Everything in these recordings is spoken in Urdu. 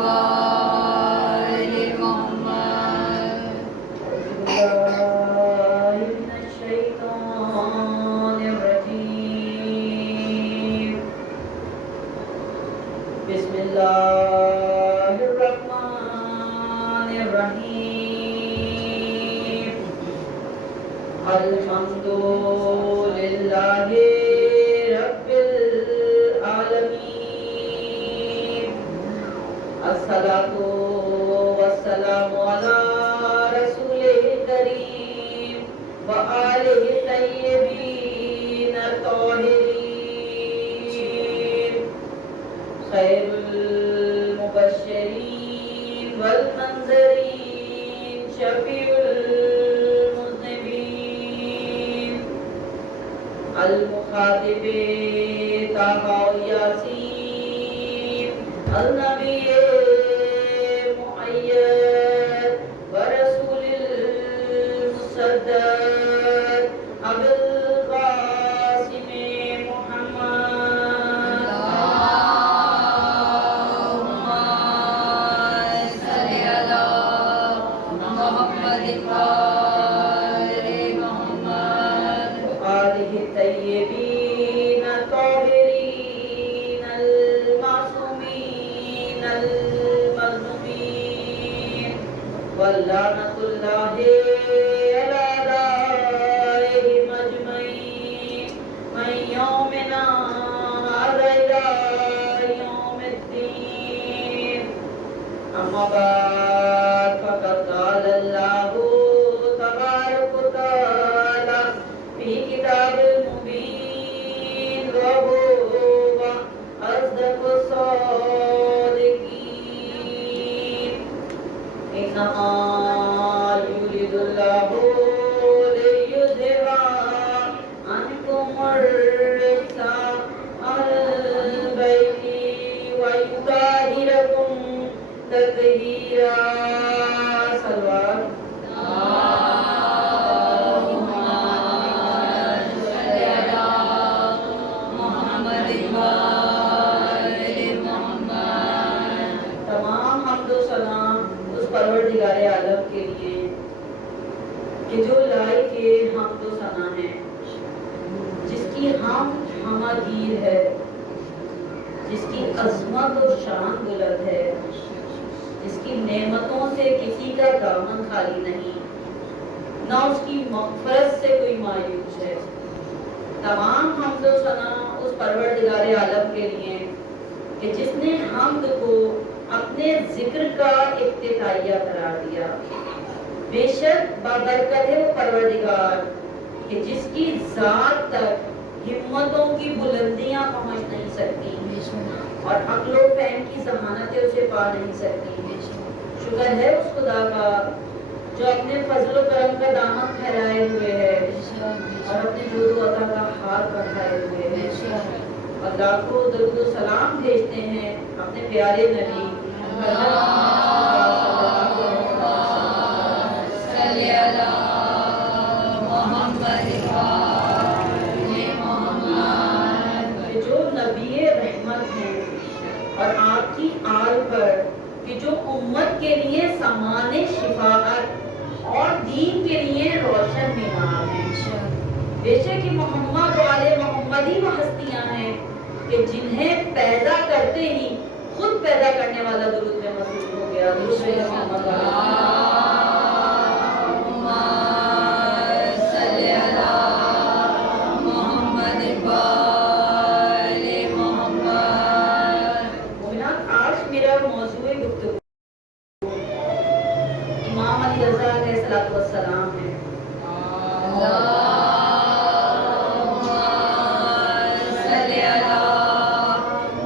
وآل محمد. بالله من الشيطان الرجيم. بسم الله الرحمن الرحيم. الحمد لله رب العالمين. الصلاة والسلام على رسوله الكريم وآله الطيبين الطاهرين خير المبشرين والمنذرين شفيع المذنبين المخاطب طه ياسين النبي مؤيد ورسول المصدق أبي القاسم محمد. اللهم صل على محمد وآل محمد. وآله الطيبين الطاهرين المعصومين المظلومين ولعنة الله على أعدائهم أجمعين من يومنا هذا إلى يوم الدين. أما بعد فقد قال الله تبارك وتعالى في كتاب المبين وهو أصدق الصادقين. إنما يريد الله ليذهب عنكم الرجس أهل البيت ويطهركم تطهيرا. صلوات. اللهم صل على محمد وآل محمد. تمام حمد و ثنا اس پروردگار عالم کے لیے کہ جو لائق حمد و ثنا ہے، جس کی حمد ہماگیر ہے، جس کی عظمت و شان بلند ہے، جس کی نعمتوں سے کسی کا دامن خالی نہیں، نہ اس کی مغفرت سے کوئی مایوس ہے. تمام حمد و ثنا اس پروردگار عالم کے لیے کہ جس نے حمد کو اپنے ذکر کا افتتاحیہ قرار دیا. بے شک بابرکت ہے وہ پروردگار کہ جس کی ذات تک ہمتوں کی بلندیاں پہنچ نہیں سکتی اور عقل و فہم کی ذہانتیں اسے پا نہیں سکتی. شکر ہے اس خدا کا جو اپنے فضل و کرم کا دامن پھیلائے ہوئے ہے اور اپنے جود و عطا کا ہاتھ بڑھائے ہوئے ہے. اور لاکھوں درود و سلام بھیجتے ہیں اپنے پیارے نبی صلی علی محمد وآل محمد. کہ جو نبی رحمت ہیں اور آپ کی آل پر کہ جو امت کے لیے سامان شفاعت اور دین کے لیے روشن مینار ہیں. بے شک کہ محمد و آل محمد ہی وہ ہستیاں ہیں کہ جنہیں پیدا کرتے ہی خود پیدا کرنے والا درود میں مصروف ہو گیا. درود محمد اللهم صل على محمد وآل محمد. مومنات، آج میرا موضوع گفتگو امام علی رضا علیہ السلام ہے. اللهم صل على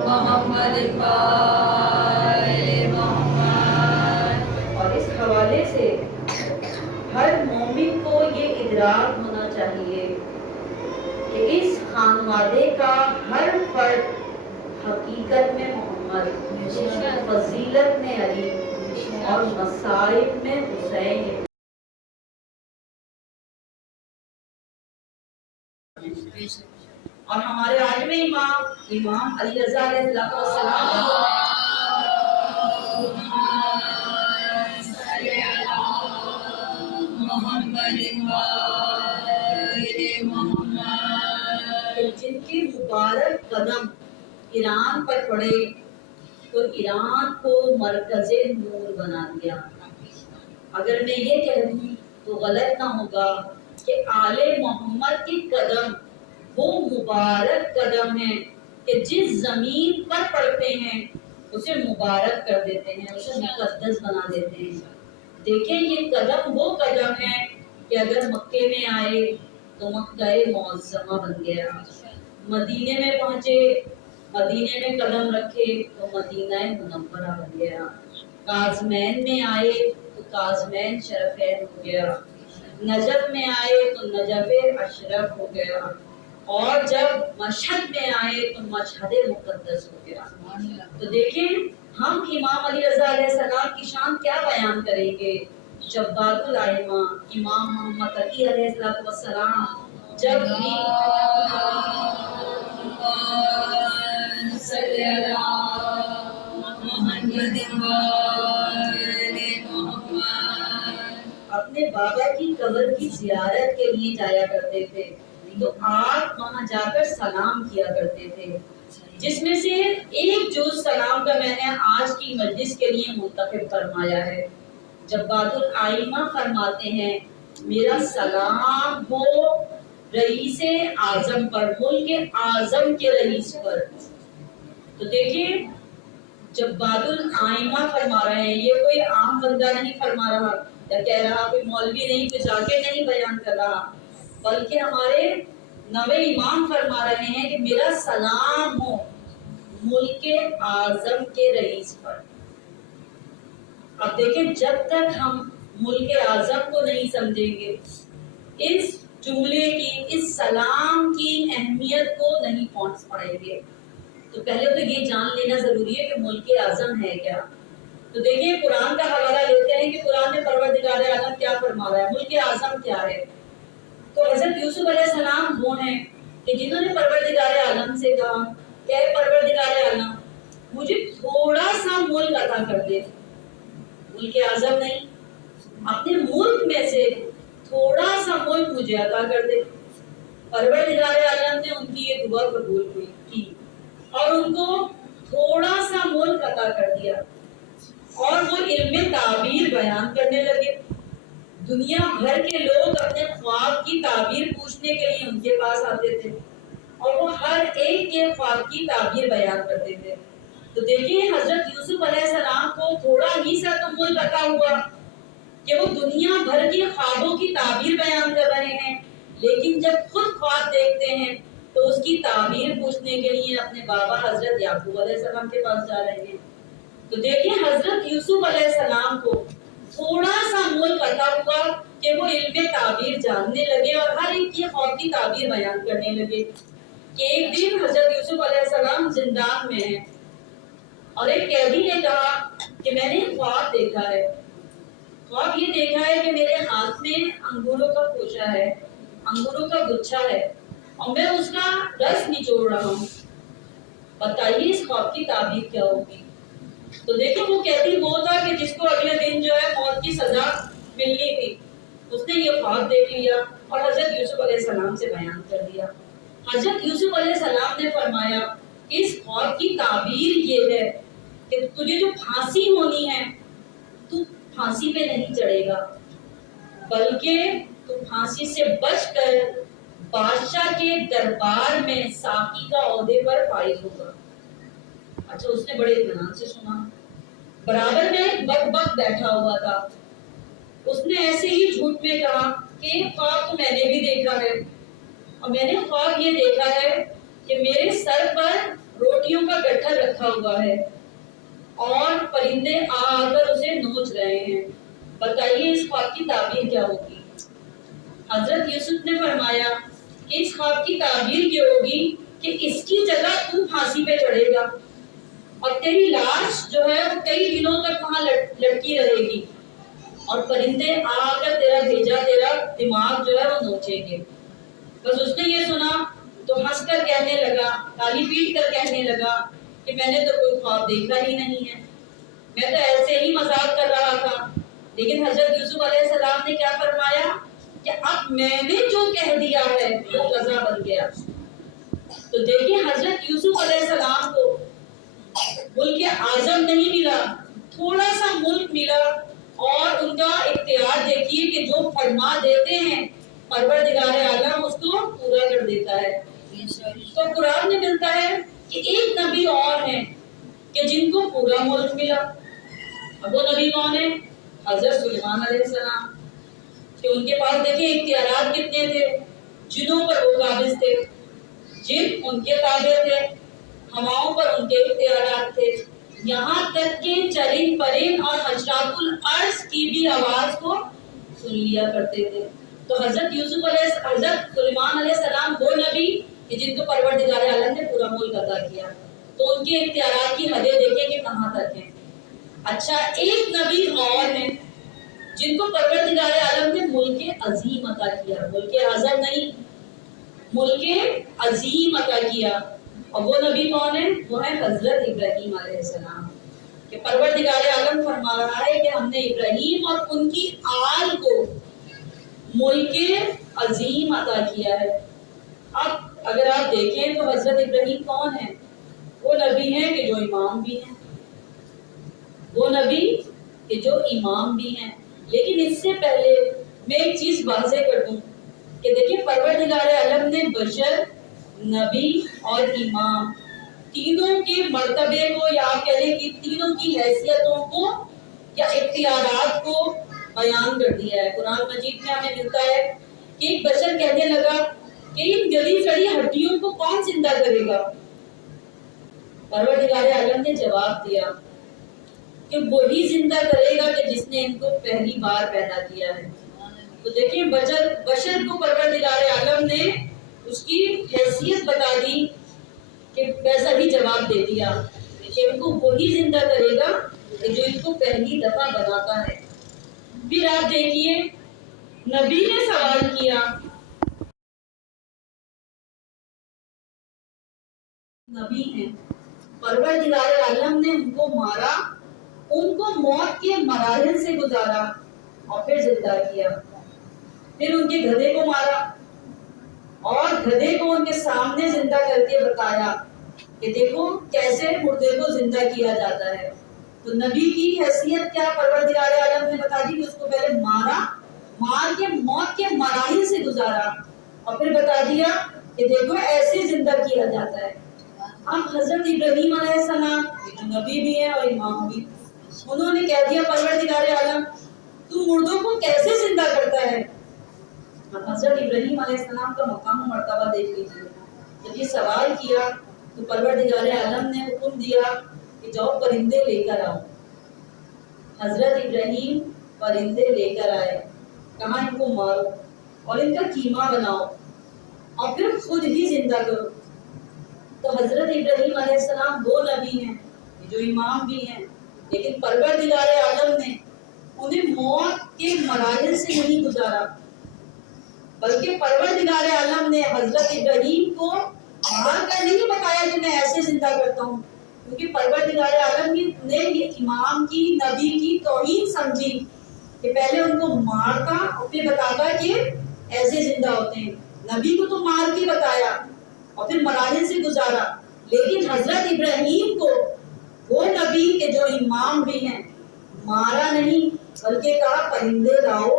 محمد وآل محمد. اور اس حوالے سے ہر مومن کو یہ ادراک ہونا چاہیے کہ اس خانوادے کا ہر فرد حقیقت میں محمد، فضیلت میں علی اور مصائب میں حسین. اور ہمارے عالم امام علی رضا علیہ السلام ایران پر پڑے تو ایران کو مرکز نور بنا دیا۔ اگر میں یہ کہہ دوں تو غلط نہ ہوگا کہ آل محمد کے قدم وہ مبارک قدم ہیں کہ جس زمین پر پڑتے ہیں اسے مبارک کر دیتے ہیں، اسے مقدس بنا دیتے ہیں۔ دیکھیں یہ قدم وہ قدم ہے کہ اگر مکے میں آئے تو مکہ معظمہ بن گیا، مدینے میں پہنچے، مدینے میں قدم رکھے تو مدینہ منورہ بن گیا، کاظمین میں آئے تو کاظمین شرفین ہو گیا، نجف میں آئے تو نجف اشرف ہو گیا، اور جب مشہد میں آئے تو مشہد مقدس ہو گیا۔ تو دیکھیں ہم امام علی رضا علیہ السلام کی شان کیا بیان کریں گے؟ جبار الائمہ امام محمد علی علیہ السلام جب بھی صلی اللہ محمد اپنے بابا کی قبر کی زیارت کے لیے جایا کرتے تھے تو آپ وہاں جا کر سلام کیا کرتے تھے، جس میں سے ایک جز سلام کا میں نے آج کی مجلس کے لیے منتخب فرمایا ہے۔ جبار الائمہ فرماتے ہیں میرا سلام ہو رئیس اعظم پر، ملک اعظم کے رئیس پر۔ تو دیکھیں جبار الائمہ فرما رہے ہیں، یہ کوئی عام بندہ نہیں فرما رہا یا کہہ رہا، کوئی مولوی نہیں، کوئی ذاکر نہیں بیان کر رہا، بلکہ ہمارے نوے امام فرما رہے ہیں کہ میرا سلام ہو ملک اعظم کے رئیس پر۔ اب دیکھیں جب تک ہم ملک اعظم کو نہیں سمجھیں گے، اس جملے کی، اس سلام کی اہمیت کو نہیں پہنچ پائیں گے، تو پہلے تو یہ جان لینا ضروری ہے کہ ملک اعظم ہے کیا۔ تو دیکھیں قرآن کا حوالہ لیتے ہیں کہ قرآن میں پروردگار عالم کیا فرما رہا ہے، ملک اعظم کیا ہے۔ تو حضرت یوسف علیہ السلام وہ ہیں کہ جنہوں نے پروردگار عالم سے کہا کہ اے پروردگار عالم مجھے تھوڑا سا ملک عطا کر دے، ملک اعظم نہیں، اپنے ملک میں سے تھوڑا سا ملک مجھے عطا کر دے۔ پروردگار عالم نے ان کی یہ دعا قبول کی اور ان کو تھوڑا سا ملک عطا کر دیا، اور وہ علم تعبیر بیان کرنے لگے۔ دنیا بھر کے لوگ اپنے خواب کی تعبیر پوچھنے کے لیے ان کے پاس آتے تھے اور وہ ہر ایک کے خواب کی تعبیر بیان کرتے تھے۔ تو دیکھیے حضرت یوسف علیہ السلام کو تھوڑا ہی سا تو ملک عطا ہوا کہ وہ دنیا بھر کے خوابوں کی تعبیر بیان کر رہے ہیں، لیکن جب خود خواب دیکھتے ہیں تو اس کی تعبیر پوچھنے کے لیے اپنے بابا حضرت یعقوب علیہ السلام کے پاس جا رہے ہیں۔ تو دیکھیں حضرت یوسف علیہ السلام کو تھوڑا سا ملک عطا ہوا کہ وہ علم تعبیر جاننے لگے اور ہر ایک کی خواب کی تعبیر بیان کرنے لگے کہ ایک دن حضرت یوسف علیہ السلام زندان میں ہیں اور ایک قیدی نے کہا کہ میں نے خواب دیکھا ہے، خواب یہ دیکھا ہے کہ میرے ہاتھ میں انگوروں کا خوشہ ہے، انگوروں کا گچھا ہے اور میں اس کا رس نچوڑ رہا ہوں، بتائیے اس خواب کی تعبیر کیا ہوگی۔ تو دیکھو وہ قیدی وہ تھا کہ جس کو اگلے دن جو ہے موت کی سزا ملنی تھی، اس نے یہ خواب دیکھ لیا اور حضرت یوسف علیہ السلام سے بیان کر دیا۔ حضرت یوسف علیہ السلام نے فرمایا اس خواب کی تعبیر یہ ہے کہ تجھے جو پھانسی ہونی ہے تو پھانسی پہ نہیں چڑھے گا، بلکہ تو پھانسی سے بچ کر بادشاہ کے دربار میں ساقی کا عہدے پر فائز ہوگا۔ اچھا اس نے بڑے اطمینان سے سنا، برابر میں ایک بک بیٹھا ہوا تھا، اس نے ایسے ہی جھوٹ میں کہا کہ ایک خواب تو میں نے بھی دیکھا ہے اور میں نے خواب یہ دیکھا ہے کہ میرے سر پر روٹیوں کا گٹھا رکھا ہوا ہے اور پرندے آ کر اسے نوچ رہے ہیں، بتائیے اس خواب کی تعبیر کیا ہوگی۔ حضرت یوسف نے فرمایا کہ اس خواب کی تعبیر یہ ہوگی کہ اس کی جگہ تو پھانسی پہ چڑھے گا اور تیری لاش جو ہے وہ کئی دنوں تک وہاں لٹکی رہے گی اور پرندے آ کر تیرا بھیجا تیرا دماغ جو ہے وہ نوچیں گے۔ بس اس نے یہ سنا تو ہنس کر کہنے لگا، تالی پیٹ کر کہنے لگا کہ میں نے تو کوئی خواب دیکھا ہی نہیں ہے، میں تو ایسے ہی مذاق کر رہا تھا۔ لیکن حضرت یوسف علیہ السلام نے کیا فرمایا کہ اب میں نے جو کہہ دیا ہے وہ قضا بن گیا۔ تو دیکھیں حضرت یوسف علیہ السلام کو ملک اعظم نہیں ملا، تھوڑا سا ملک ملا، اور ان کا اختیار دیکھیے کہ جو فرما دیتے ہیں پروردگار عالم اس کو پورا کر دیتا ہے۔ تو قرآن میں ملتا ہے کہ ایک نبی اور ہیں کہ جن کو پورا ملک ملا، اب وہ نبی کون ہے؟ حضرت سلیمان علیہ السلام، کہ ان کے پاس دیکھیں اختیارات کتنے تھے، جنوں پر وہ قابض تھے، جن ان کے تابع تھے، ہواؤں پر ان کے اختیارات تھے، یہاں تک کہ چرند پرند اور حشرات الارض کی بھی آواز کو سن لیا کرتے تھے۔ تو حضرت سلیمان علیہ السلام وہ نبی کہ جن کو پروردگار عالم نے پورا ملک عطا کیا، تو ان کے اختیارات کی حدیں دیکھیں کہ کہاں تک ہیں۔ اچھا، ایک نبی اور ہیں جن کو پروردگار عالم نے ملک عظیم عطا کیا، ملک اعظم نہیں، ملک عظیم عطا کیا، اور وہ نبی کون ہے؟ وہ ہے حضرت ابراہیم علیہ السلام، کہ پروردگار عالم فرما رہا ہے کہ ہم نے ابراہیم اور ان کی آل کو ملک عظیم عطا کیا ہے۔ اب اگر آپ دیکھیں تو حضرت ابراہیم کون ہے؟ وہ نبی ہیں کہ جو امام بھی ہیں، وہ نبی کہ جو امام بھی ہیں۔ لیکن اس سے پہلے میں ایک چیز واضح کر دوں کہ دیکھیں پروردگار عالم نے بشر، نبی اور امام تینوں کے مرتبے کو، یا آپ کہہ لیں کہ تینوں کی حیثیتوں کو یا اختیارات کو بیان کر دیا ہے۔ قرآن مجید میں ہمیں ملتا ہے کہ ایک بشر کہنے لگا کہ ان گلی سڑی ہڈیوں کو کون زندہ کرے گا؟ پروردگار عالم نے جواب دیا کہ وہی زندہ کرے گا کہ جس نے ان کو پہلی بار پیدا کیا ہے۔ تو دیکھیں بشر کو پروردگار عالم نے اس کی حیثیت بتا دی کہ ویسا ہی جواب دے دیا کہ ان کو وہی زندہ کرے گا کہ جو ان کو پہلی دفعہ بناتا ہے۔ پھر آپ دیکھیے نبی نے سوال کیا، نبی ہیں، پروردگار عالم نے ان کو مارا، ان کو موت کے مراحل سے گزارا اور پھر زندہ کیا، پھر ان کے گدھے کو مارا اور گدھے کو ان کے سامنے زندہ کر کے بتایا کہ دیکھو کیسے مردے کو زندہ کیا جاتا ہے۔ تو نبی کی حیثیت کیا پروردگار عالم نے بتا دی کہ اس کو پہلے مارا، مار کے موت کے مراحل سے گزارا اور پھر بتا دیا کہ دیکھو ایسے زندہ کیا جاتا ہے۔ اب حضرت ابراہیم علیہ السلام جو نبی بھی ہے اور امام بھی، انہوں نے کہہ دیا پروردگار عالم تو مردوں کو کیسے زندہ کرتا ہے؟ حضرت ابراہیم علیہ السلام کا مقام و مرتبہ دیکھ لیجیے، جب یہ سوال کیا تو پروردگار عالم نے حکم دیا کہ جاؤ پرندے لے کر آؤ۔ حضرت ابراہیم پرندے لے کر آئے، کہاں ان کو مارو اور ان کا قیمہ بناؤ اور پھر خود ہی زندہ کرو۔ تو حضرت ابراہیم علیہ السلام وہ نبی ہیں جو امام بھی ہیں، لیکن پروردگار عالم نے انہیں موت کے مراحل سے نہیں گزارا، بلکہ پروردگار عالم نے حضرت ابراہیم کو مار کر نہیں بتایا کہ میں ایسے زندہ کرتا ہوں، کیونکہ پروردگار عالم نے یہ امام کی، نبی کی توہین سمجھی کہ پہلے ان کو مارتا اور پھر بتاتا کہ ایسے زندہ ہوتے ہیں۔ نبی کو تو مار کے بتایا اور پھر مراحل سے گزارا، لیکن حضرت ابراہیم کو وہ نبی کے جو امام بھی ہیں مارا نہیں، بلکہ کہا پرندے لاؤ،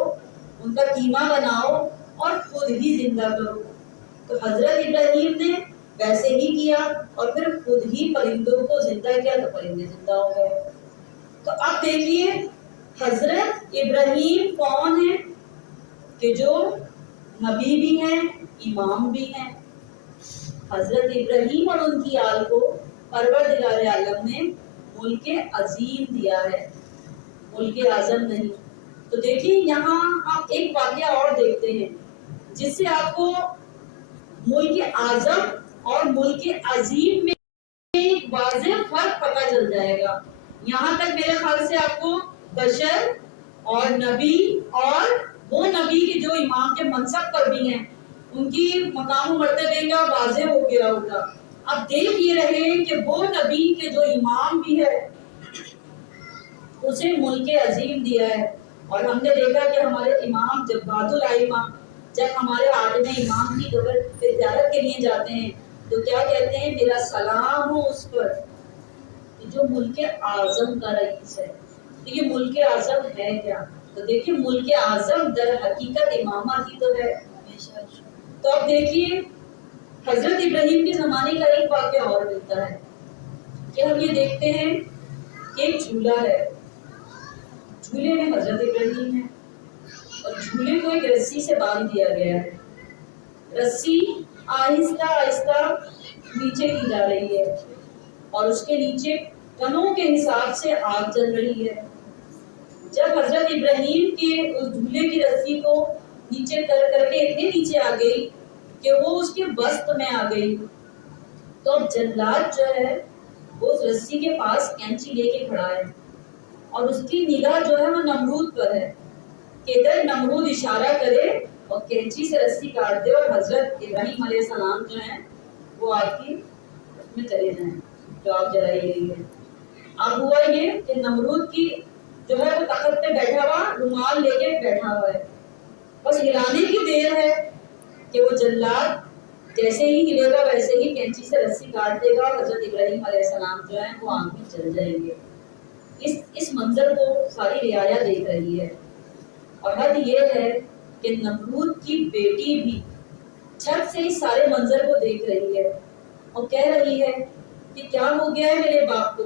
ان کا قیمہ بناؤ اور خود ہی زندہ کرو۔ تو حضرت ابراہیم نے ویسے ہی کیا اور پھر خود ہی پرندوں کو زندہ کیا تو پرندے زندہ ہو گئے۔ تو اب دیکھیے حضرت ابراہیم کون ہے کہ جو نبی بھی ہیں، امام بھی ہیں۔ حضرت ابراہیم اور ان کی آل کو پروردگار عالم نے ملک عظیم دیا ہے، ملک اعظم نہیں۔ تو دیکھیں یہاں آپ ایک واقعہ اور دیکھتے ہیں جس سے آپ کو ملک اعظم اور ملک عظیم میں ایک واضح فرق پتہ چل جائے گا۔ یہاں تک میرے خیال سے آپ کو بشر اور نبی اور وہ نبی کے جو امام کے منصب پر بھی ہیں ان کی مقام و مرتبے کا واضح ہو گیا ہوگا۔ اب دیکھ یہ رہے کہ وہ نبی کے جو امام بھی ہے اسے ملک عظیم دیا ہے، اور ہم نے دیکھا کہ ہمارے امام جب بعد الائمہ جب ہمارے عالم امام کی قبر پہ زیارت کے لیے جاتے ہیں تو کیا کہتے ہیں میرا سلام ہو اس پر جو ملک اعظم کا رئیس ہے. تو یہ ملک اعظم ہے کیا؟ تو دیکھیے ملک اعظم در حقیقت امامہ کی تو ہے. تو اب دیکھیے حضرت ابراہیم کے زمانے کا ایک واقعہ اور ملتا ہے کہ ہم یہ دیکھتے ہیں کہ ایک جھولا ہے, جھولے میں حضرت ابراہیم ہے اور جھولے کو ایک رسی سے باندھ دیا گیا ہے. رسی آہستہ آہستہ نیچے کی جا رہی ہے اور اس کے نیچے کنوں کے حساب سے آگ جل رہی ہے. جب حضرت ابراہیم کے اس جھولے کی رسی کو نیچے کر کر کے اتنے نیچے آ گئی کہ وہ اس کے وسط میں آ گئی, تو اب جلاد جو ہے وہ اس رسی کے پاس کینچی لے کے کھڑا ہے اور اس کی نگاہ جو ہے وہ نمرود پر ہے کہ ادھر نمرود اشارہ کرے اور کینچی سے رسی کاٹ دے اور حضرت ابراہیم علیہ السلام جو ہیں وہ آپ کی اس میں چلے جائیں جو آپ جلائی گئی ہے. اب ہوا یہ کہ نمرود کی جو ہے وہ تخت پہ بیٹھا ہوا رومال لے کے بیٹھا ہوا ہے, بس ہلانے کی دیر ہے کہ وہ جلاد جیسے ہی ہلے گا ویسے ہی کینچی سے رسی کاٹ دے گا اور حضرت ابراہیم علیہ السلام جو ہیں وہ آگ میں جل جائیں گے. اس منظر کو ساری رعایا دیکھ رہی ہے اور حد یہ ہے کہ نمرود کی بیٹی بھی چھت سے اس سارے منظر کو دیکھ رہی ہے اور کہہ رہی ہے کہ کیا ہو گیا ہے میرے باپ کو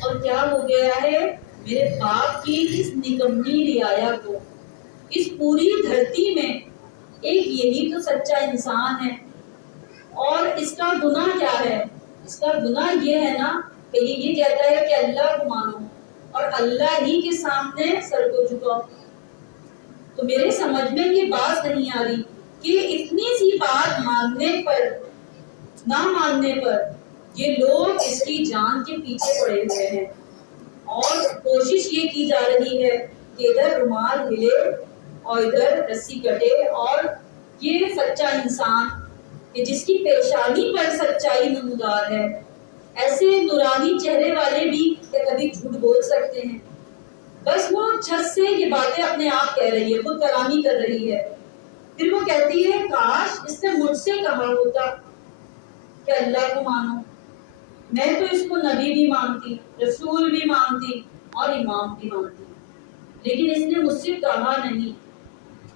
اور کیا ہو گیا ہے میرے باپ کی اس نکمی رعایا کو. اس پوری دھرتی میں ایک یہی تو سچا انسان ہے اور اس کا گناہ کیا ہے؟ اس کا گناہ یہ ہے نا کہ یہ کہتا ہے کہ اللہ کو مانو اور اللہ ہی کے سامنے سر کو جھکاؤ. تو میرے سمجھ میں یہ بات نہیں آ رہی کہ اتنی سی بات ماننے پر نہ ماننے پر یہ لوگ اس کی جان کے پیچھے پڑے ہوئے ہیں اور کوشش یہ کی جا رہی ہے کہ ادھر رومال ہلے اور ادھر رسی کٹے. اور یہ سچا انسان کہ جس کی پیشانی پر سچائی نمودار ہے, ایسے نورانی چہرے والے بھی کہ کبھی جھوٹ بول سکتے ہیں. بس وہ چھت سے یہ باتیں اپنے آپ کہہ رہی ہے, خود کلامی کر رہی ہے. پھر وہ کہتی ہے کاش اس نے مجھ سے کہا ہوتا کہ اللہ کو مانو, میں تو اس کو نبی بھی مانتی, رسول بھی مانتی اور امام بھی مانتی, لیکن اس نے مجھ سے کہا نہیں.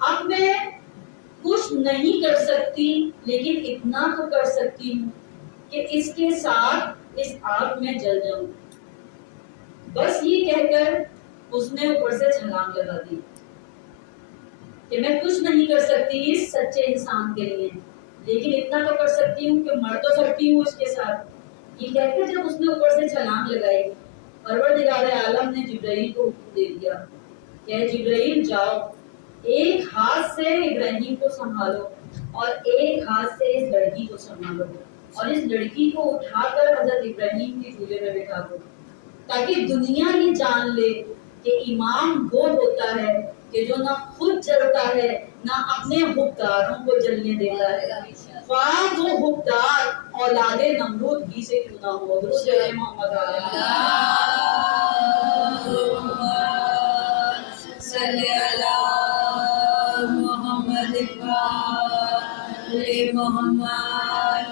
اب میں کچھ نہیں کر سکتی لیکن اتنا تو کر سکتی ہوں کہ اس کے ساتھ اس آگ میں جل جاؤں. بس یہ کہہ کر اس نے اوپر سے چھلانگ لگا دی کہ میں کچھ نہیں کر سکتی اس سچے انسان کے لیے, لیکن اتنا تو کر سکتی ہوں کہ مر تو سکتی ہوں اس کے ساتھ. یہ کہہ کر جب اس نے اوپر سے چھلانگ لگائی, پروردگار عالم نے جبرائیل کو حکم دے دیا کہ جبرائیل جاؤ, ایک ہاتھ سے ابراہیم کو سنبھالو اور ایک ہاتھ سے اس لڑکی کو سنبھالو اور اس لڑکی کو اٹھا کر حضرت ابراہیم کے جھولے میں بٹھا دو, تاکہ دنیا یہ جان لے کہ امام وہ ہوتا ہے کہ جو نہ خود جلتا ہے نہ اپنے حکمداروں کو جلنے دیتا ہے, خواہ وہ حکمدار اولاد نمرود ہی سے کیوں نہ ہو. درود ہے محمد صلی اللہ محمد محمد.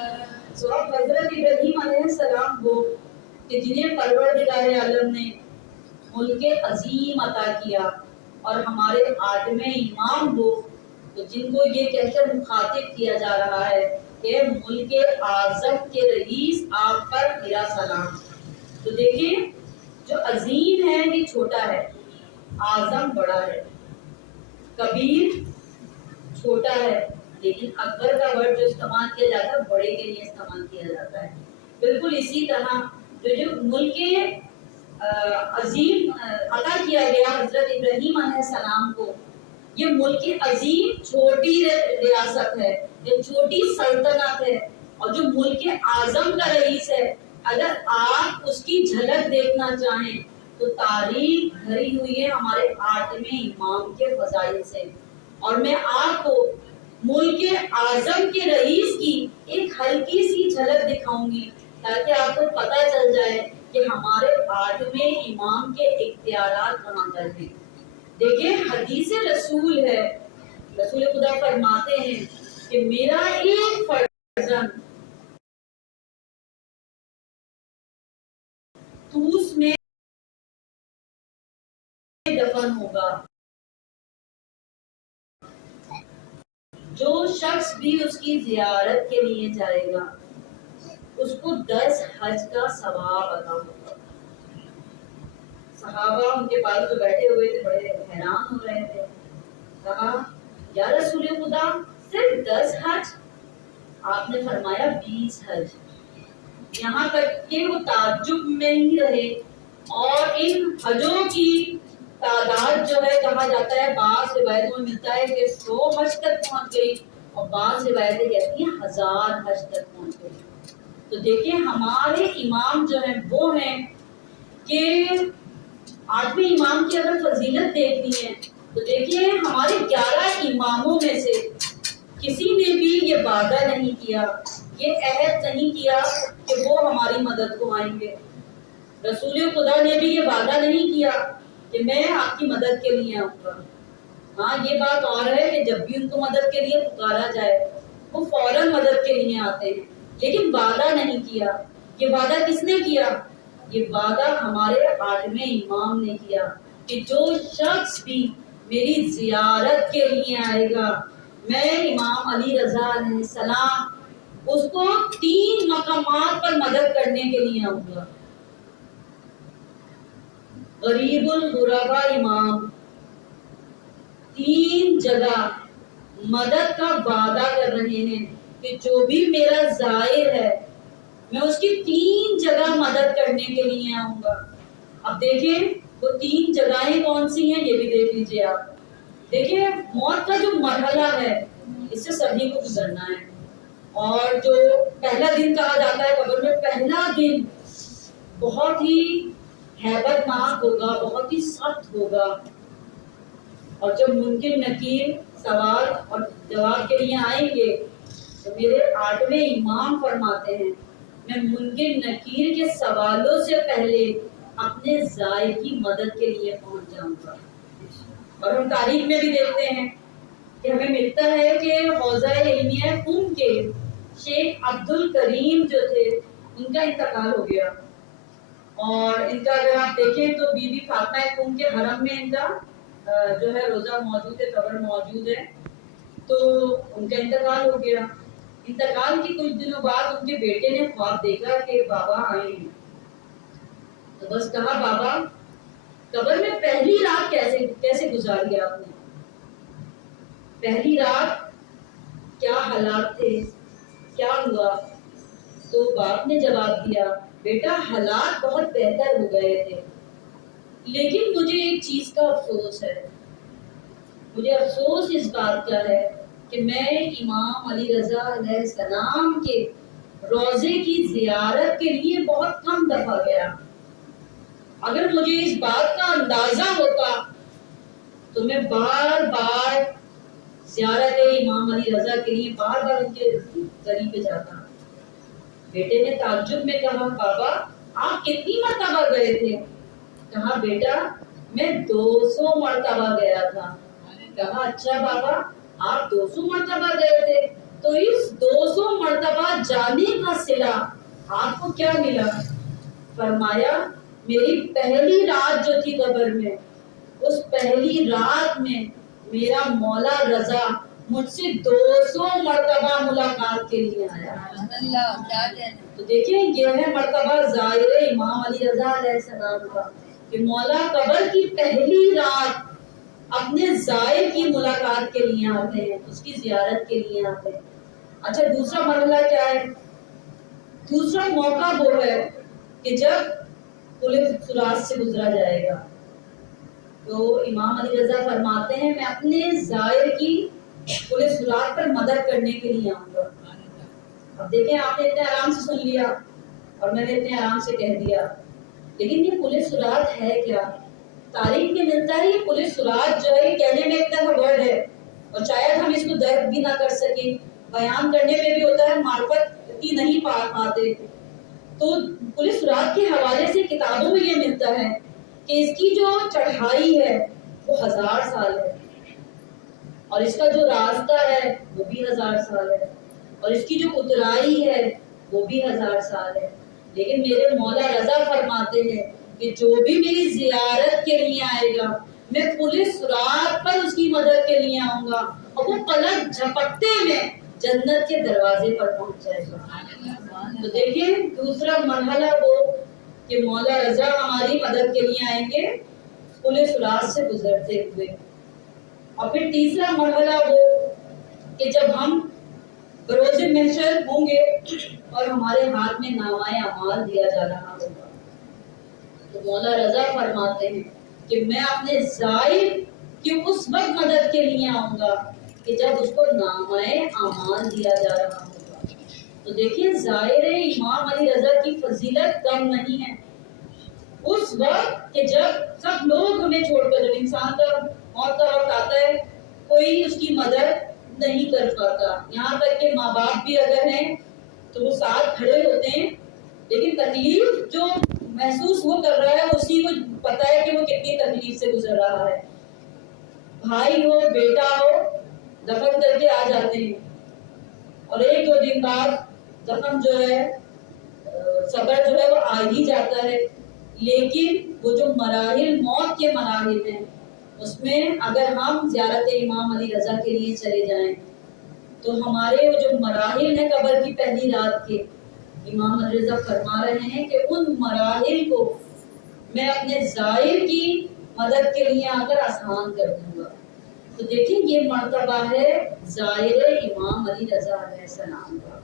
سو اب حضرت ابراہیم علیہ السلام وہ کہ جنہیں پروردگار عالم نے ملک عظیم عطا کیا اور ہمارے آٹھویں امام وہ تو جن کو یہ کہہ کر مخاطب کیا جا رہا ہے کہ ملک اعظم کے رئیس آپ پر میرا سلام. تو دیکھیں جو عظیم ہے یہ چھوٹا ہے, اعظم بڑا ہے, کبیر چھوٹا ہے, لیکن اکبر کا ورڈ جو استعمال کیا جاتا ہے بڑے کے لیے استعمال کیا جاتا ہے. بالکل اسی طرح جو ملک عظیم عطا کیا گیا حضرت ابراہیم علیہ السلام کو, یہ ملک عظیم چھوٹی ریاست ہے, یہ چھوٹی سلطنت ہے, اور جو ملک اعظم کا رئیس ہے اگر آپ اس کی جھلک دیکھنا چاہیں تو تاریخ بھری ہوئی ہے ہمارے آٹھویں امام کے فضائل سے. اور میں آپ کو ملک اعظم کے رئیس کی ایک ہلکی سی جھلک دکھاؤں گی تاکہ آپ کو پتہ چل جائے کہ ہمارے آٹھویں امام کے اختیارات کہاں پر ہیں. دیکھیں حدیث رسول ہے, رسول خدا فرماتے ہیں کہ میرا ایک فرزند طوس میں دفن ہوگا. جو شخص بھی اس کی زیارت کے لیے جائے گا اس کو 10 حج کا ثواب عطا ہوگا. صحابہ ان کے پاس جو بیٹھے ہوئے تھے بڑے حیران ہو رہے تھے. کہا یا رسول خدا صرف 10 حج؟ آپ نے فرمایا 20 حج. یہاں تک کہ وہ تعجب میں ہی رہے. اور ان حجوں کی تعداد جو ہے کہا جاتا ہے بعض روایتوں میں ملتا ہے کہ 100 حج تک پہنچ گئی اور بعض روایتیں کہتی ہیں 1000 حج تک پہنچ گئی. تو دیکھیں ہمارے امام جو ہیں وہ ہیں کہ 8ویں امام کی اگر فضیلت دیکھنی ہے تو دیکھیے ہمارے 11 اماموں میں سے کسی نے بھی یہ وعدہ نہیں کیا، یہ عہد نہیں کیا کہ وہ ہماری مدد کو آئیں گے. رسول خدا نے بھی یہ وعدہ نہیں کیا کہ میں آپ کی مدد کے لیے آؤں گا. ہاں یہ بات اور ہے کہ جب بھی ان کو مدد کے لیے پکارا جائے وہ فوراً مدد کے لیے آتے ہیں، لیکن وعدہ نہیں کیا. یہ وعدہ کس نے کیا؟ یہ وعدہ ہمارے 8ویں امام نے کیا کہ جو شخص بھی میری زیارت کے لیے آئے گا میں امام علی رضا علیہ السلام اس کو 3 مقامات پر مدد کرنے کے لیے آؤں گا. غریب الغربا امام 3 جگہ مدد کا وعدہ کر رہے ہیں کہ جو بھی میرا زائر ہے میں اس کی 3 جگہ مدد کرنے کے لیے آؤں گا. اب دیکھیں وہ 3 جگہیں کون سی ہیں یہ بھی دیکھ لیجیے آپ. دیکھیں موت کا جو مرحلہ ہے اس سے سبھی کو گزرنا ہے. اور جو پہلا دن کہا جاتا ہے قبر میں پہلا دن بہت ہی ہیبت ناک ہوگا، بہت ہی سخت ہوگا. اور جب منکر نکیر سوال اور جواب کے لیے آئیں گے تو میرے 8ویں امام فرماتے ہیں میں منکر نکیر کے سوالوں سے پہلے اپنے زائر کی مدد کے لیے پہنچ جاؤں گا. اور ہم تاریخ میں بھی دیکھتے ہیں کہ ہمیں ملتا ہے کہ حوزہ علمیہ قم کے شیخ عبد الکریم جو تھے ان کا انتقال ہو گیا. اور ان کا اگر آپ دیکھیں تو بی بی فاطمہ قم کے حرم میں ان کا جو ہے روزہ موجود ہے، قبر موجود ہے. تو ان کا انتقال ہو گیا. انتقال کے کچھ دنوں بعد ان کے بیٹے نے خواب دیکھا کہ بابا آئے ہیں. تو بس کہا بابا قبر میں پہلی رات کیسے گزاری آپ نے؟ پہلی رات کیا حالات تھے، کیا ہوا؟ تو باپ نے جواب دیا بیٹا حالات بہت بہتر ہو گئے تھے، لیکن مجھے ایک چیز کا افسوس ہے. مجھے افسوس اس بات کا ہے کہ میں امام علی رضا علیہ السلام کے روضے کی زیارت کے لیے بہت کم دفعہ گیا. اگر مجھے اس بات کا اندازہ ہوتا تو میں بار بار زیارت امام علی رضا کے لیے بار بار ان کے قریب جاتا. بیٹے نے تعجب میں کہا بابا آپ کتنی مرتبہ گئے تھے؟ کہا بیٹا میں 200 مرتبہ گیا تھا. کہا اچھا بابا آپ 200 مرتبہ گئے تھے تو اس 200 مرتبہ جانے کا صلہ آپ کو کیا ملا؟ فرمایا میری پہلی رات جو تھی قبر میں اس پہلی رات میں میرا مولا رضا مجھ سے 200 مرتبہ ملاقات کے لیے آیا. تو دیکھیں یہ ہے مرتبہ زائر امام علی رضا علیہ السلام کا کہ مولا قبر کی پہلی رات اپنے زائر کی ملاقات کے لیے آتے ہیں، اس کی زیارت کے لیے آتے ہیں. اچھا دوسرا مرحلہ کیا ہے؟ دوسرا موقع وہ ہے کہ جب پولیس سراج سے گزرا جائے گا تو امام علی رضا فرماتے ہیں میں اپنے زائر کی پولیس سراج پر مدد کرنے کے لیے آؤں گا. اب دیکھیں آپ نے اتنے آرام سے سن لیا اور میں نے اتنے آرام سے کہہ دیا، لیکن یہ پولیس سراج ہے کیا؟ تاریخ میں ملتا ہے یہ پولیس سراج جو ہے کہنے میں ایک طرح ورڈ ہے اور شاید ہم اس کو درک بھی نہ کر سکیں، بیان کرنے میں بھی ہوتا ہے معرفت کی نہیں پاتے. تو پولیس سراج کے حوالے سے کتابوں میں یہ ملتا ہے کہ اس کی جو چڑھائی ہے وہ 1000 سال ہے اور اس کا جو راستہ ہے وہ بھی 1000 سال ہے اور اس کی جو اترائی ہے وہ بھی 1000 سال ہے. لیکن میرے مولا رضا فرماتے ہیں کہ جو بھی میری زیارت کے لیے آئے گا میں پولیس رات پر اس کی مدد کے لیے آؤں گا اور وہ پلک جھپکتے میں جنت کے دروازے پر پہنچ جائے گا۔ تو دیکھیں دوسرا مرحلہ وہ کہ مولا رضا ہماری مدد کے لیے آئیں گے پولیس رات سے گزرتے ہوئے، اور پھر تیسرا مرحلہ وہ کہ جب ہم بروز محشر ہوں گے اور ہمارے ہاتھ میں نامہ اعمال دیا جا رہا ہوگا، تو مولا رضا فرماتے ہیں کہ میں اپنے زائر کی اس وقت مدد کے لیے آؤں گا کہ جب اس کو نامہ اعمال دیا جا رہا ہوگا۔ تو دیکھیں زائر امام علی رضا کی فضیلت کم نہیں ہے۔ اس وقت کہ جب سب لوگ ہمیں چھوڑ کر، جب انسان کا موت کا وقت آتا ہے کوئی اس کی مدد نہیں کر پاتا، یہاں تک کہ ماں باپ بھی اگر ہیں تو وہ ساتھ کھڑے ہوتے ہیں، لیکن تکلیف جو محسوس وہ کر رہا ہے اسی کو پتا ہے کہ وہ کتنی تکلیف سے گزر رہا ہے۔ بھائی ہو بیٹا ہو دفن کر کے آ جاتے ہیں اور ایک دو دن بعد زخم جو ہے صبر جو ہے وہ آ ہی جاتا ہے، لیکن وہ جو مراحل موت کے مراحل ہیں اس میں اگر ہم زیارت امام علی رضا کے لیے چلے جائیں تو ہمارے وہ جو مراحل ہیں قبر کی پہلی رات کے، امام علی رضا فرما رہے ہیں کہ ان مراحل کو میں اپنے زائر کی مدد کے لیے آ کر آسان کر دوں گا۔ تو دیکھیں یہ مرتبہ ہے زائر امام علی رضا علیہ السلام کا۔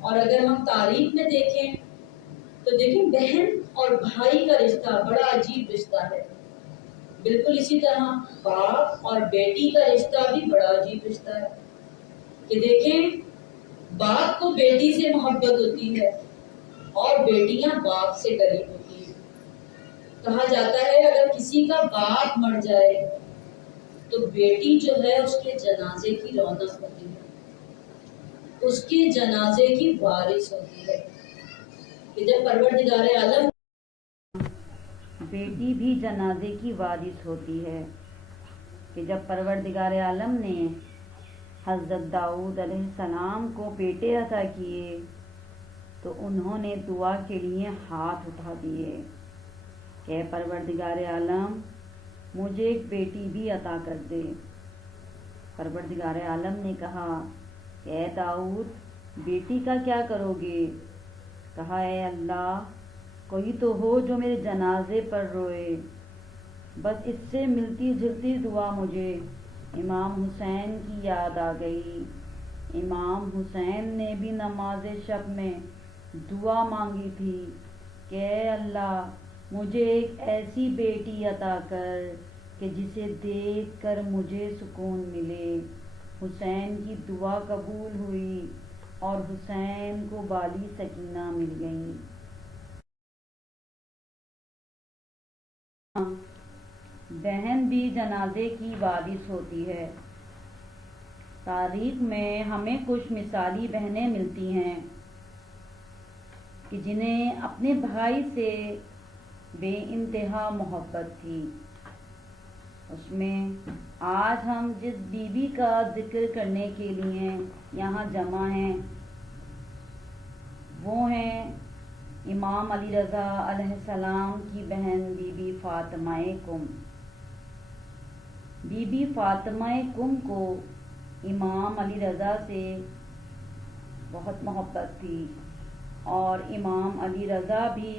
اور اگر ہم تاریخ میں دیکھیں تو دیکھیں بہن اور بھائی کا رشتہ بڑا عجیب رشتہ ہے، بالکل اسی طرح باپ اور بیٹی کا رشتہ بھی بڑا عجیب رشتہ ہے کہ دیکھیں باپ کو بیٹی سے محبت ہوتی ہے اور بیٹیاں باپ سے قریب ہوتی ہیں۔ کہا جاتا ہے اگر کسی کا باپ مر جائے تو بیٹی جو ہے اس کے جنازے کی رونق ہوتی ہے، اس کے جنازے کی وارث ہوتی ہے کہ جب پروردگار عالم بیٹی بھی جنازے کی وارث ہوتی ہے کہ جب پروردگار عالم نے حضرت داؤد علیہ السلام کو بیٹے عطا کیے تو انہوں نے دعا کے لیے ہاتھ اٹھا دیے کہ پروردگار عالم مجھے ایک بیٹی بھی عطا کر دے۔ پروردگار عالم نے کہا کہ اے داؤد بیٹی کا کیا کرو گے؟ کہا اے اللہ کوئی تو ہو جو میرے جنازے پر روئے، بس اس سے ملتی جلتی دعا مجھے امام حسین کی یاد آ گئی۔ امام حسین نے بھی نماز شب میں دعا مانگی تھی کہ اے اللہ مجھے ایک ایسی بیٹی عطا کر کہ جسے دیکھ کر مجھے سکون ملے۔ حسین کی دعا قبول ہوئی اور حسین کو بالی سکینہ مل گئی۔ بہن بھی جنازے کی وارث ہوتی ہے۔ تاریخ میں ہمیں کچھ مثالی بہنیں ملتی ہیں کہ جنہیں اپنے بھائی سے بے انتہا محبت تھی۔ اس میں آج ہم جس بیوی کا ذکر کرنے کے لیے یہاں جمع ہیں وہ ہیں امام علی رضا علیہ السلام کی بہن بی بی فاطمہ کم۔ بی بی فاطمہ کم کو امام علی رضا سے بہت محبت تھی اور امام علی رضا بھی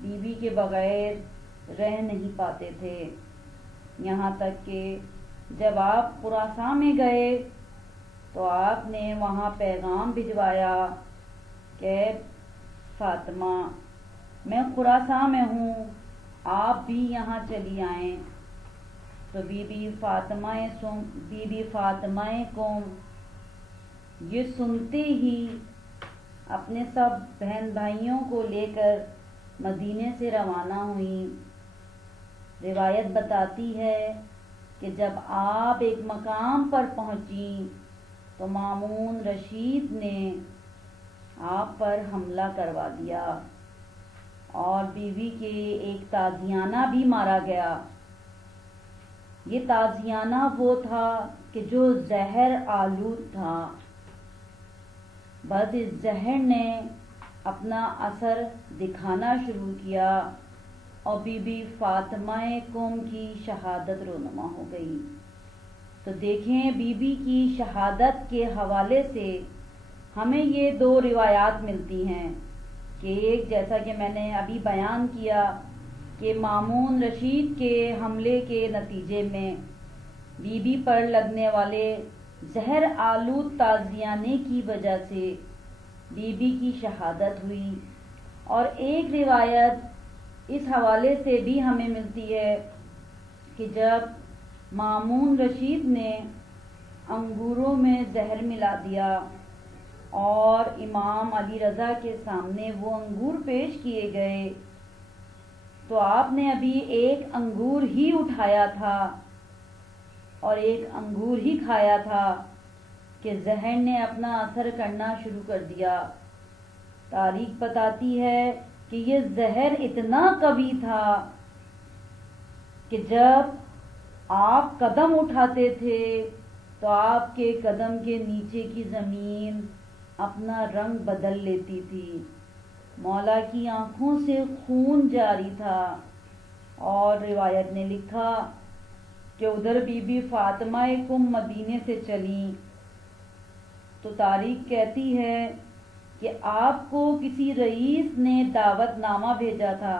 بی بی کے بغیر رہ نہیں پاتے تھے، یہاں تک کہ جب آپ خراساں میں گئے تو آپ نے وہاں پیغام بھجوایا کہ فاطمہ میں خراساں میں ہوں، آپ بھی یہاں چلی آئیں۔ تو بی بی فاطمہ کم یہ سنتے ہی اپنے سب بہن بھائیوں کو لے کر مدینے سے روانہ ہوئیں۔ روایت بتاتی ہے کہ جب آپ ایک مقام پر پہنچیں تو مامون رشید نے آپ پر حملہ کروا دیا اور بیوی کے ایک تازیانہ بھی مارا گیا۔ یہ تازیانہ وہ تھا کہ جو زہر آلود تھا، بس اس زہر نے اپنا اثر دکھانا شروع کیا اور بی بی فاطمہ قم کی شہادت رونما ہو گئی۔ تو دیکھیں بی بی کی شہادت کے حوالے سے ہمیں یہ دو روایات ملتی ہیں کہ ایک جیسا کہ میں نے ابھی بیان کیا کہ مامون رشید کے حملے کے نتیجے میں بی بی پر لگنے والے زہر آلود تازیانے کی وجہ سے بی بی کی شہادت ہوئی، اور ایک روایت اس حوالے سے بھی ہمیں ملتی ہے کہ جب مامون رشید نے انگوروں میں زہر ملا دیا اور امام علی رضا کے سامنے وہ انگور پیش کیے گئے تو آپ نے ابھی ایک انگور ہی اٹھایا تھا اور ایک انگور ہی کھایا تھا کہ زہر نے اپنا اثر کرنا شروع کر دیا۔ تاریخ بتاتی ہے کہ یہ زہر اتنا قوی تھا کہ جب آپ قدم اٹھاتے تھے تو آپ کے قدم کے نیچے کی زمین اپنا رنگ بدل لیتی تھی، مولا کی آنکھوں سے خون جاری تھا۔ اور روایت نے لکھا کہ ادھر بی بی فاطمہ قم مدینے سے چلیں تو تاریخ کہتی ہے کہ آپ کو کسی رئیس نے دعوت نامہ بھیجا تھا،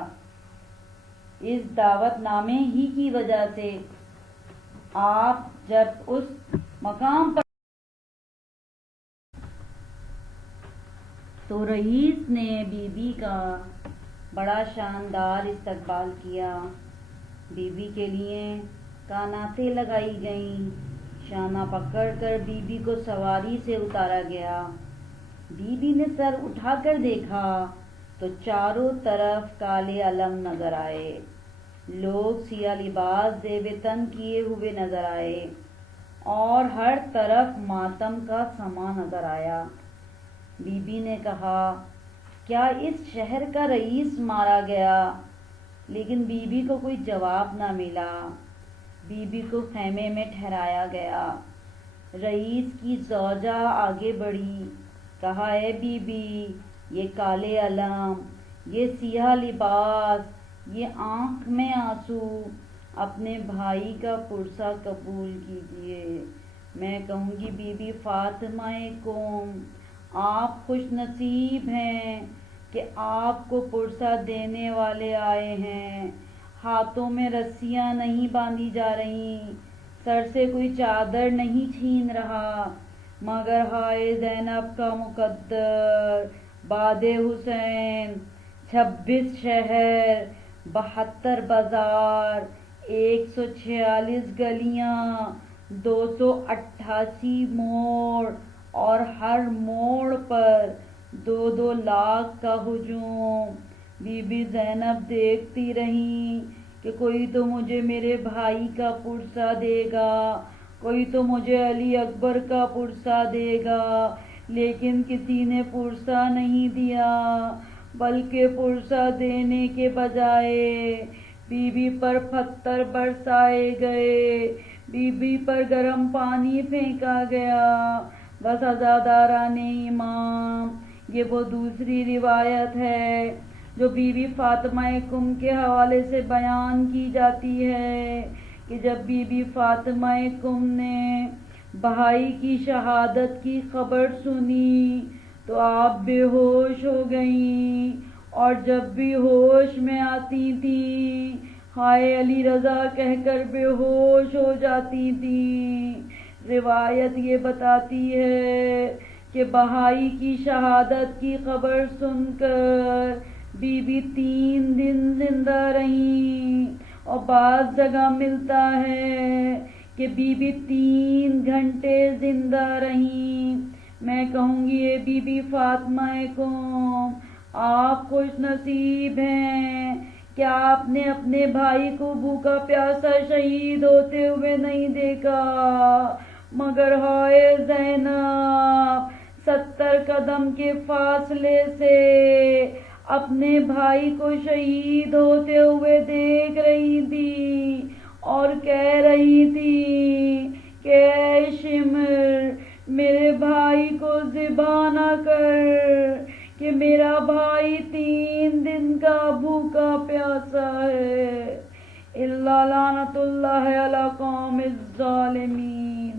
اس دعوت نامے ہی کی وجہ سے آپ جب اس مقام پر تو رئیس نے بی بی کا بڑا شاندار استقبال کیا، بی بی کے لیے کاناتیں لگائی گئیں، شانہ پکڑ کر بی بی کو سواری سے اتارا گیا۔ بی بی نے سر اٹھا کر دیکھا تو چاروں طرف کالے علم نظر آئے، لوگ سیاہ لباس زیب تن کیے ہوئے نظر آئے اور ہر طرف ماتم کا سما نظر آیا۔ بی بی نے کہا کیا اس شہر کا رئیس مارا گیا؟ لیکن بی بی کو کوئی جواب نہ ملا۔ بی بی کو خیمے میں ٹھہرایا گیا۔ رئیس کی زوجہ آگے بڑھی، کہا اے بی بی، یہ کالے علم، یہ سیاہ لباس، یہ آنکھ میں آنسو، اپنے بھائی کا پرسہ قبول کیجئے۔ میں کہوں گی بی بی فاطمہ قم، آپ خوش نصیب ہیں کہ آپ کو پرسہ دینے والے آئے ہیں۔ ہاتھوں میں رسیاں نہیں باندھی جا رہی، سر سے کوئی چادر نہیں چھین رہا، مگر ہائے زینب کا مقدر، باد حسین، 26 شہر، 72 بازار، 146 گلیاں، 288 موڑ اور ہر موڑ پر 2 لاکھ کا ہجوم۔ بی بی زینب دیکھتی رہیں کہ کوئی تو مجھے میرے بھائی کا پرسہ دے گا، کوئی تو مجھے علی اکبر کا پرسہ دے گا، لیکن کسی نے پرسہ نہیں دیا، بلکہ پرسہ دینے کے بجائے بی بی پر پتھر برسائے گئے، بی بی پر گرم پانی پھینکا گیا۔ بس عزاداران امام، یہ وہ دوسری روایت ہے جو بی بی فاطمہ قم کے حوالے سے بیان کی جاتی ہے کہ جب بی بی فاطمہ قم نے بھائی کی شہادت کی خبر سنی تو آپ بے ہوش ہو گئیں، اور جب بھی ہوش میں آتی تھیں ہائے علی رضا کہہ کر بے ہوش ہو جاتی تھیں۔ روایت یہ بتاتی ہے کہ بھائی کی شہادت کی خبر سن کر بی بی 3 دن زندہ رہیں، اور بعض جگہ ملتا ہے کہ بی بی 3 گھنٹے زندہ رہیں۔ میں کہوں گی اے بی بی فاطمہ قم، آپ خوش نصیب ہیں کہ آپ نے اپنے بھائی کو بھوکا پیاسا شہید ہوتے ہوئے نہیں دیکھا، مگر ہائے زینب 70 قدم کے فاصلے سے اپنے بھائی کو شہید ہوتے ہوئے دیکھ رہی تھی اور کہہ رہی تھی کہ اے شمر، میرے بھائی کو ذبح نہ کر، کہ میرا بھائی 3 دن کا بھوکا پیاسا ہے، الا لعنت اللہ علی قوم الظالمین،